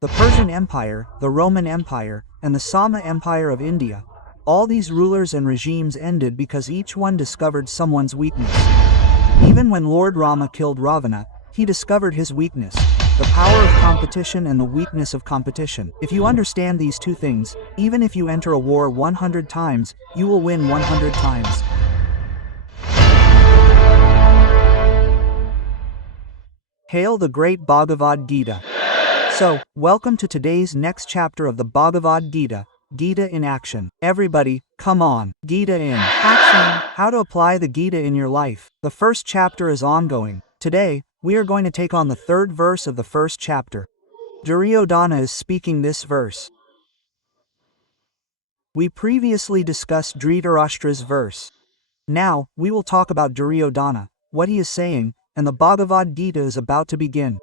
The Persian Empire, the Roman Empire, and the Sama Empire of India. All these rulers and regimes ended because each one discovered someone's weakness. Even when Lord Rama killed Ravana, he discovered his weakness, the power of competition and the weakness of competition. If you understand these two things, even if you enter a war 100 times, you will win 100 times. Hail the great Bhagavad Gita. So, welcome to today's next chapter of the Bhagavad Gita, Gita in action. Everybody, come on, Gita in action. How to apply the Gita in your life. The first chapter is ongoing. Today, we are going to take on the third verse of the first chapter. Duryodana is speaking this verse. We previously discussed Dhritarashtra's verse. Now, we will talk about Duryodana, what he is saying, and the Bhagavad Gita is about to begin.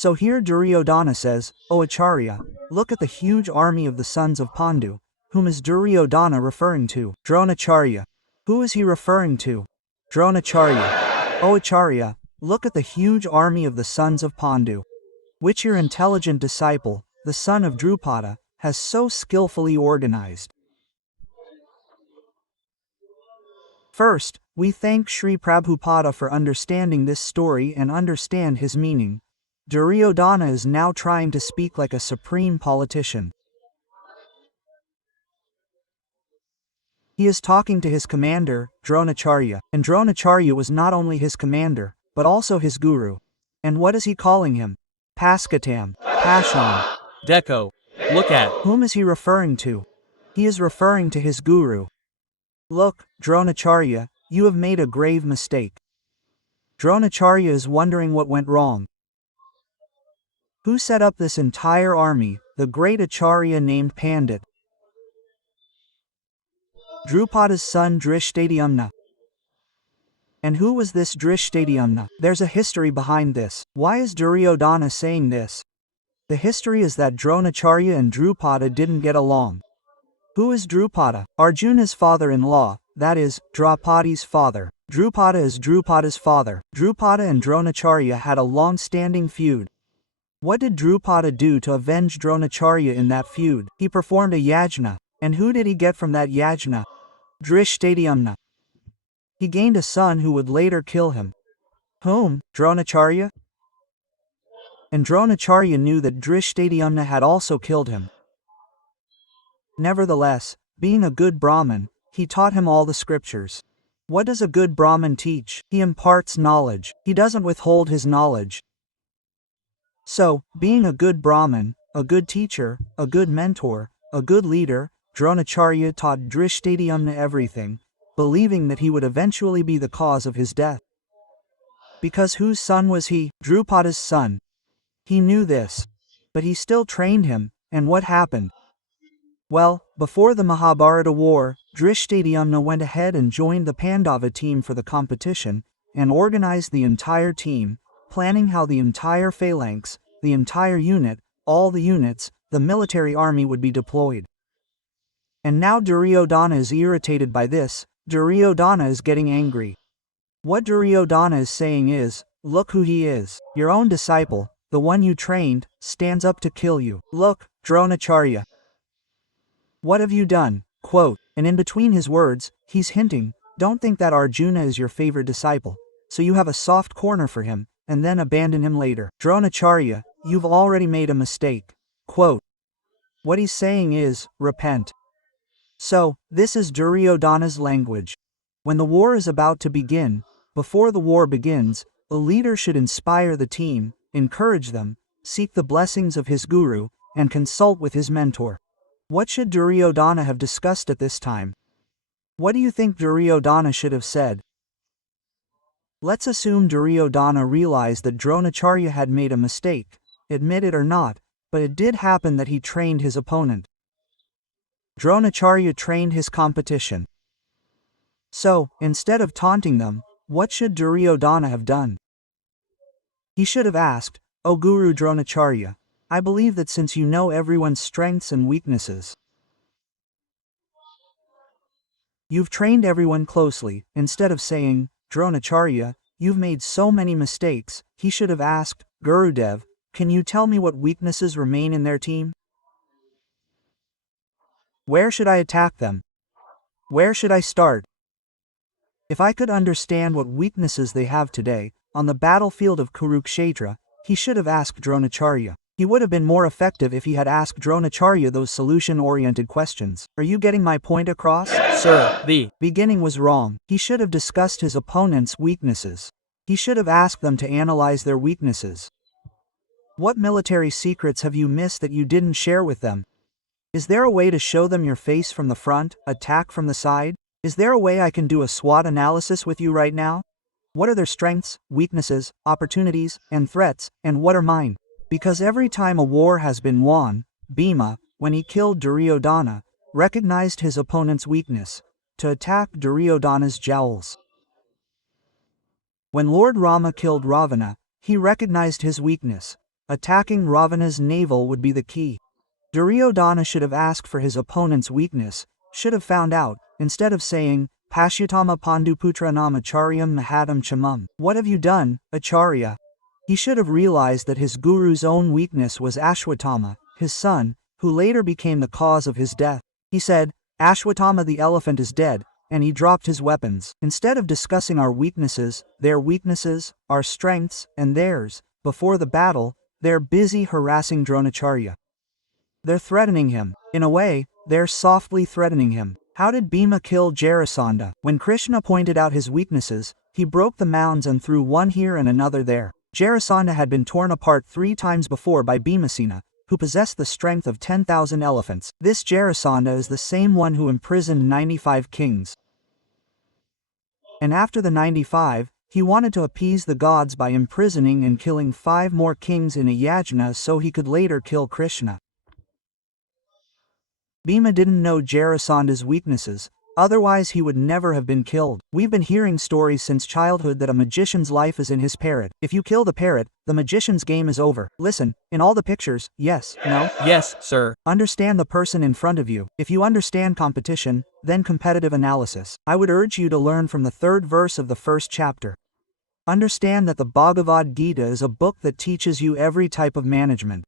So here Duryodana says, O Acharya, look at the huge army of the sons of Pandu. Whom is Duryodana referring to? Dronacharya. Who is he referring to? Dronacharya. O Acharya, look at the huge army of the sons of Pandu, which your intelligent disciple, the son of Drupada, has so skillfully organized. First, we thank Sri Prabhupada for understanding this story and understand his meaning. Duryodana is now trying to speak like a supreme politician. He is talking to his commander, Dronacharya, and Dronacharya was not only his commander, but also his guru. And what is he calling him? Paskatam, Pashan, Deco. Look at. Whom is he referring to? He is referring to his guru. Look, Dronacharya, you have made a grave mistake. Dronacharya is wondering what went wrong. Who set up this entire army? The great Acharya named Pandit. Drupada's son Drishtadyumna. And who was this Drishtadyumna? There's a history behind this. Why is Duryodhana saying this? The history is that Dronacharya and Drupada didn't get along. Who is Drupada? Arjuna's father-in-law, that is, Draupadi's father. Drupada is Drupada's father. Drupada and Dronacharya had a long-standing feud. What did Drupada do to avenge Dronacharya in that feud? He performed a yajna. And who did he get from that yajna? Drishtadyumna. He gained a son who would later kill him. Whom? Dronacharya? And Dronacharya knew that Drishtadyumna had also killed him. Nevertheless, being a good Brahmin, he taught him all the scriptures. What does a good Brahmin teach? He imparts knowledge. He doesn't withhold his knowledge. So, being a good Brahmin, a good teacher, a good mentor, a good leader, Dronacharya taught Drishtadyumna everything, believing that he would eventually be the cause of his death. Because whose son was he? Drupada's son. He knew this. But he still trained him, and what happened? Well, before the Mahabharata war, Drishtadyumna went ahead and joined the Pandava team for the competition, and organized the entire team, planning how the entire phalanx, the entire unit, all the units, the military army would be deployed. And now Duryodhana is irritated by this. Duryodhana is getting angry. What Duryodhana is saying is, look who he is. Your own disciple, the one you trained, stands up to kill you. Look, Dronacharya. What have you done? Quote, and in between his words, he's hinting, don't think that Arjuna is your favorite disciple, so you have a soft corner for him, and then abandon him later. Dronacharya, you've already made a mistake. Quote. What he's saying is, repent. So, this is Duryodhana's language. When the war is about to begin, before the war begins, a leader should inspire the team, encourage them, seek the blessings of his guru, and consult with his mentor. What should Duryodhana have discussed at this time? What do you think Duryodhana should have said? Let's assume Duryodhana realized that Dronacharya had made a mistake, admit it or not, but it did happen that he trained his opponent. Dronacharya trained his competition. So, instead of taunting them, what should Duryodhana have done? He should have asked, O Guru Dronacharya, I believe that since you know everyone's strengths and weaknesses, you've trained everyone closely. Instead of saying, Dronacharya, you've made so many mistakes, he should have asked, Gurudev, can you tell me what weaknesses remain in their team? Where should I attack them? Where should I start? If I could understand what weaknesses they have today, on the battlefield of Kurukshetra, he should have asked Dronacharya. He would have been more effective if he had asked Dronacharya those solution-oriented questions. Are you getting my point across? Sir, the Beginning was wrong. He should have discussed his opponent's weaknesses. He should have asked them to analyze their weaknesses. What military secrets have you missed that you didn't share with them? Is there a way to show them your face from the front, attack from the side? Is there a way I can do a SWAT analysis with you right now? What are their strengths, weaknesses, opportunities, and threats, and what are mine? Because every time a war has been won, Bhima, when he killed Duryodana, recognized his opponent's weakness, to attack Duryodhana's jowls. When Lord Rama killed Ravana, he recognized his weakness. Attacking Ravana's navel would be the key. Duryodhana should have asked for his opponent's weakness, should have found out, instead of saying, Pashyatama Panduputra Nam Acharyam Mahadam Chamam. What have you done, Acharya? He should have realized that his guru's own weakness was Ashwatthama, his son, who later became the cause of his death. He said, Ashwatthama the elephant is dead, and he dropped his weapons. Instead of discussing our weaknesses, our strengths, and theirs, before the battle, they're busy harassing Dronacharya. They're threatening him. In a way, they're softly threatening him. How did Bhima kill Jarasandha? When Krishna pointed out his weaknesses, he broke the mounds and threw one here and another there. Jarasandha had been torn apart 3 times before by Bhimasena, who possessed the strength of 10,000 elephants. This Jarasandha is the same one who imprisoned 95 kings. And after the 95, he wanted to appease the gods by imprisoning and killing 5 more kings in a yajna so he could later kill Krishna. Bhima didn't know Jarasandha's weaknesses, otherwise he would never have been killed. We've been hearing stories since childhood that a magician's life is in his parrot. If you kill the parrot, the magician's game is over. Listen, in all the pictures, yes, no? yes, sir. Understand the person in front of you. If you understand competition, then competitive analysis. I would urge you to learn from the 3rd verse of the 1st chapter. Understand that the Bhagavad Gita is a book that teaches you every type of management.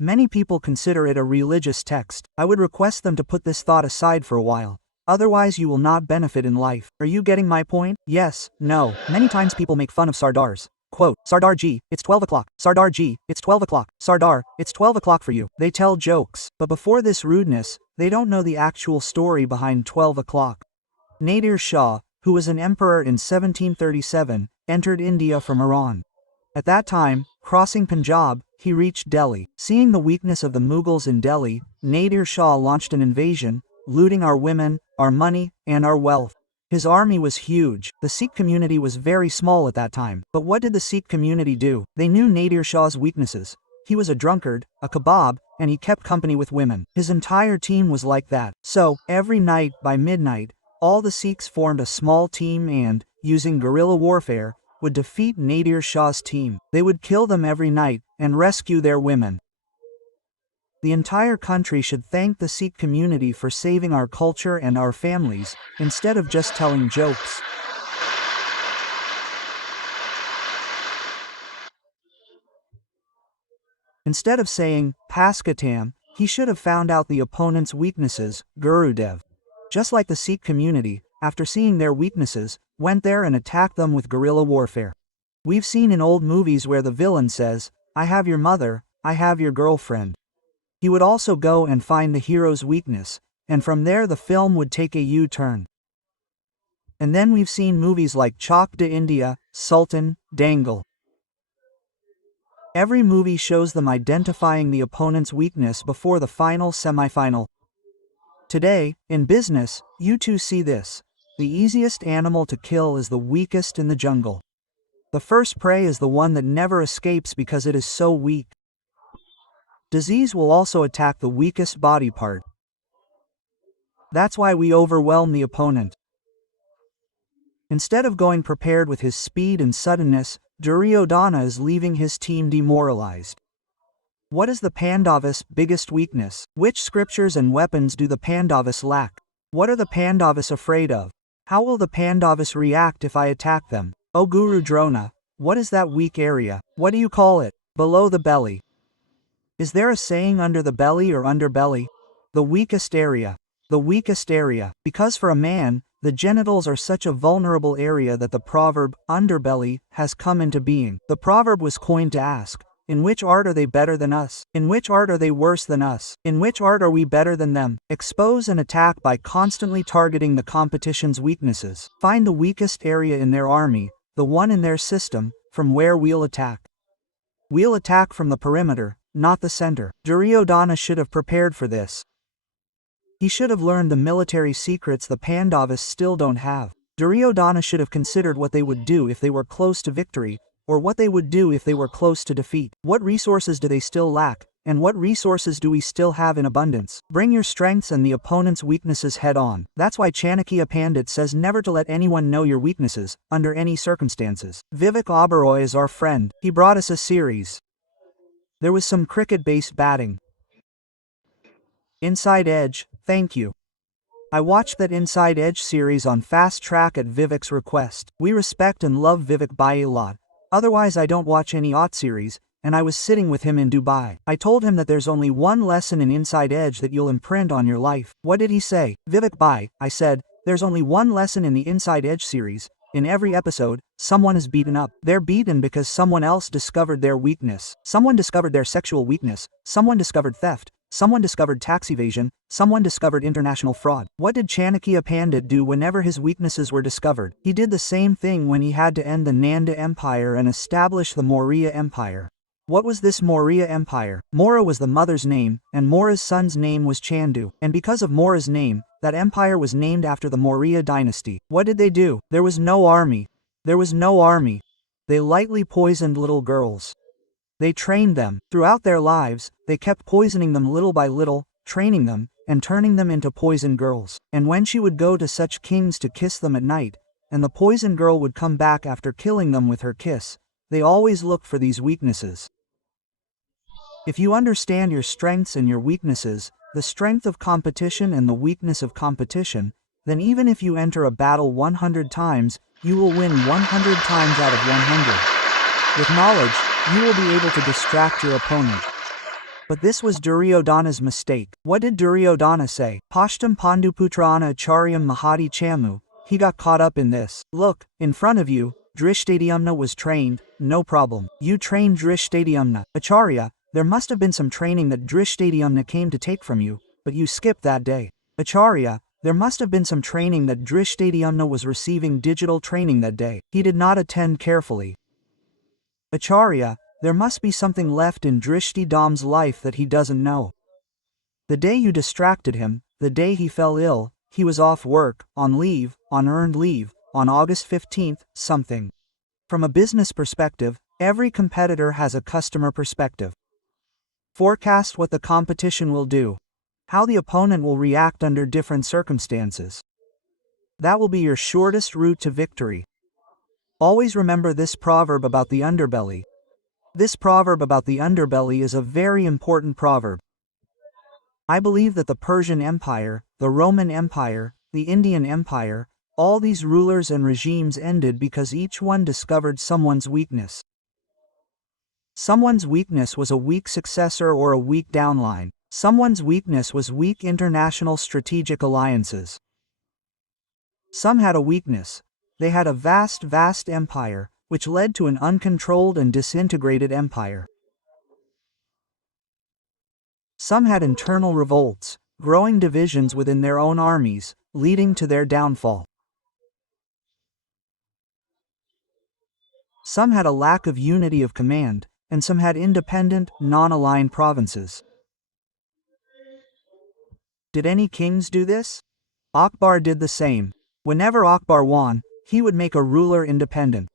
Many people consider it a religious text. I would request them to put this thought aside for a while. Otherwise you will not benefit in life. Are you getting my point? Yes, no. Many times people make fun of Sardars. Quote, Sardar Ji, it's 12 o'clock. Sardar Ji, it's 12 o'clock. Sardar, it's 12 o'clock for you. They tell jokes. But before this rudeness, they don't know the actual story behind 12 o'clock. Nadir Shah, who was an emperor in 1737, entered India from Iran. At that time, crossing Punjab, he reached Delhi. Seeing the weakness of the Mughals in Delhi, Nadir Shah launched an invasion, looting our women, our money, and our wealth. His army was huge. The Sikh community was very small at that time. But what did the Sikh community do? They knew Nadir Shah's weaknesses. He was a drunkard, a kebab, and he kept company with women. His entire team was like that. So, every night by midnight, all the Sikhs formed a small team and, using guerrilla warfare, would defeat Nadir Shah's team. They would kill them every night, and rescue their women. The entire country should thank the Sikh community for saving our culture and our families, instead of just telling jokes. Instead of saying, Paskatam, he should have found out the opponent's weaknesses, Gurudev. Just like the Sikh community, after seeing their weaknesses, went there and attacked them with guerrilla warfare. We've seen in old movies where the villain says, I have your mother, I have your girlfriend. He would also go and find the hero's weakness, and from there the film would take a U-turn. And then we've seen movies like Chak De India, Sultan, Dangal. Every movie shows them identifying the opponent's weakness before the final semifinal. Today, in business, you too see this. The easiest animal to kill is the weakest in the jungle. The first prey is the one that never escapes because it is so weak. Disease will also attack the weakest body part. That's why we overwhelm the opponent. Instead of going prepared with his speed and suddenness, Duryodana is leaving his team demoralized. What is the Pandavas' biggest weakness? Which scriptures and weapons do the Pandavas lack? What are the Pandavas afraid of? How will the Pandavas react if I attack them? O Guru Drona, what is that weak area? What do you call it? Below the belly. Is there a saying under the belly or underbelly? The weakest area. The weakest area. Because for a man, the genitals are such a vulnerable area that the proverb, underbelly, has come into being. The proverb was coined to ask, in which art are they better than us? In which art are they worse than us? In which art are we better than them? Expose and attack by constantly targeting the competition's weaknesses. Find the weakest area in their army, the one in their system, from where we'll attack. We'll attack from the perimeter, not the center. Duryodhana should have prepared for this. He should have learned the military secrets the Pandavas still don't have. Duryodhana should have considered what they would do if they were close to victory, or what they would do if they were close to defeat. What resources do they still lack, and what resources do we still have in abundance? Bring your strengths and the opponent's weaknesses head on. That's why Chanakya Pandit says never to let anyone know your weaknesses, under any circumstances. Vivek Oberoi is our friend. He brought us a series. There was some cricket-based batting. Inside Edge, thank you. I watched that Inside Edge series on Fast Track at Vivek's request. We respect and love Vivek Bhai a lot. Otherwise I don't watch any OT series, and I was sitting with him in Dubai. I told him that there's only one lesson in Inside Edge that you'll imprint on your life. What did he say? Vivek Bhai, I said, there's only one lesson in the Inside Edge series. In every episode, someone is beaten up. They're beaten because someone else discovered their weakness. Someone discovered their sexual weakness. Someone discovered theft. Someone discovered tax evasion. Someone discovered international fraud. What did Chanakya Pandit do whenever his weaknesses were discovered? He did the same thing when he had to end the Nanda Empire and establish the Maurya Empire. What was this Maurya Empire? Maura was the mother's name, and Maura's son's name was Chandu. And because of Maura's name, that empire was named after the Maurya dynasty. What did they do? There was no army. There was no army. They lightly poisoned little girls. They trained them. Throughout their lives, they kept poisoning them little by little, training them, and turning them into poison girls. And when she would go to such kings to kiss them at night, and the poison girl would come back after killing them with her kiss, they always looked for these weaknesses. If you understand your strengths and your weaknesses, the strength of competition and the weakness of competition, then even if you enter a battle 100 times, you will win 100 times out of 100. With knowledge, you will be able to distract your opponent. But this was Duryodhana's mistake. What did Duryodhana say? Pashtam Panduputrana Acharyam Mahati Chamu. He got caught up in this. Look, in front of you, Drishtadyumna was trained, no problem. You trained Drishtadyumna. Acharya, there must have been some training that Drishtadyumna came to take from you, but you skipped that day. Acharya, there must have been some training that Drishtadyumna was receiving digital training that day. He did not attend carefully. Acharya, there must be something left in Drishtidam's life that he doesn't know. The day you distracted him, the day he fell ill, he was off work, on leave, on earned leave, on August 15th, something. From a business perspective, every competitor has a customer perspective. Forecast what the competition will do. How the opponent will react under different circumstances. That will be your shortest route to victory. Always remember this proverb about the underbelly. This proverb about the underbelly is a very important proverb. I believe that the Persian Empire, the Roman Empire, the Indian Empire, all these rulers and regimes ended because each one discovered someone's weakness. Someone's weakness was a weak successor or a weak downline. Someone's weakness was weak international strategic alliances. Some had a weakness. They had a vast empire, which led to an uncontrolled and disintegrated empire. Some had internal revolts, growing divisions within their own armies, leading to their downfall. Some had a lack of unity of command, and some had independent, non-aligned provinces. Did any kings do this? Akbar did the same. Whenever Akbar won, he would make a ruler independent.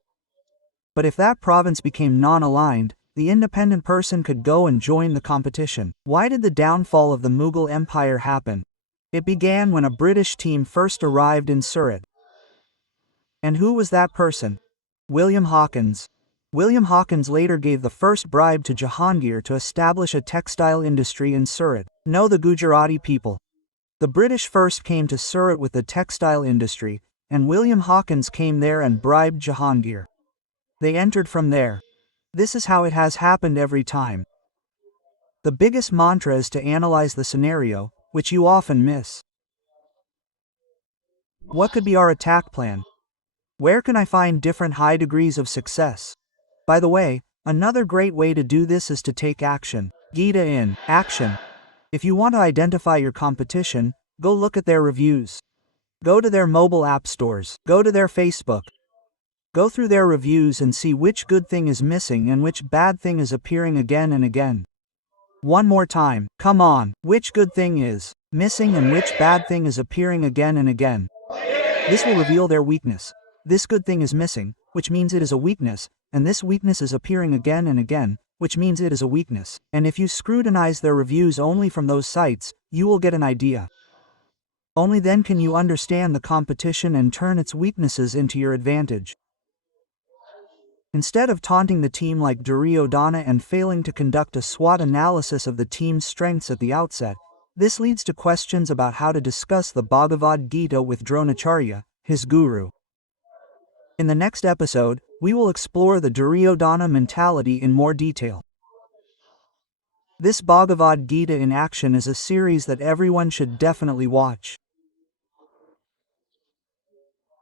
But if that province became non-aligned, the independent person could go and join the competition. Why did the downfall of the Mughal Empire happen? It began when a British team first arrived in Surat. And who was that person? William Hawkins. William Hawkins later gave the first bribe to Jahangir to establish a textile industry in Surat. Know the Gujarati people. The British first came to Surat with the textile industry, and William Hawkins came there and bribed Jahangir. They entered from there. This is how it has happened every time. The biggest mantra is to analyze the scenario, which you often miss. What could be our attack plan? Where can I find different high degrees of success? By the way, another great way to do this is to take action. Gita in action. If you want to identify your competition, go look at their reviews. Go to their mobile app stores. Go to their Facebook. Go through their reviews and see which good thing is missing and which bad thing is appearing again and again. One more time, come on, which good thing is missing and which bad thing is appearing again and again. This will reveal their weakness. This good thing is missing, which means it is a weakness, and this weakness is appearing again and again, which means it is a weakness. And if you scrutinize their reviews only from those sites, you will get an idea. Only then can you understand the competition and turn its weaknesses into your advantage. Instead of taunting the team like Duryodana and failing to conduct a SWAT analysis of the team's strengths at the outset, this leads to questions about how to discuss the Bhagavad Gita with Dronacharya, his guru. In the next episode, we will explore the Duryodana mentality in more detail. This Bhagavad Gita in action is a series that everyone should definitely watch.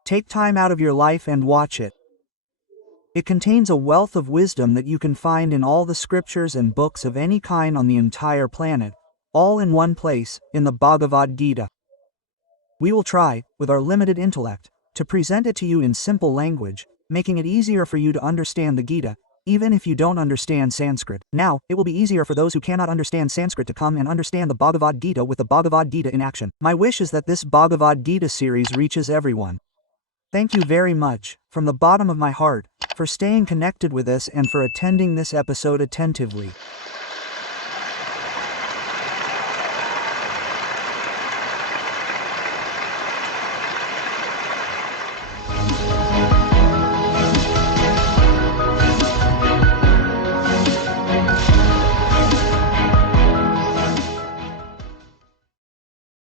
Take time out of your life and watch it. It contains a wealth of wisdom that you can find in all the scriptures and books of any kind on the entire planet, all in one place, in the Bhagavad Gita. We will try, with our limited intellect, to present it to you in simple language, making it easier for you to understand the Gita, even if you don't understand Sanskrit. Now, it will be easier for those who cannot understand Sanskrit to come and understand the Bhagavad Gita with the Bhagavad Gita in action. My wish is that this Bhagavad Gita series reaches everyone. Thank you very much, from the bottom of my heart, for staying connected with us and for attending this episode attentively.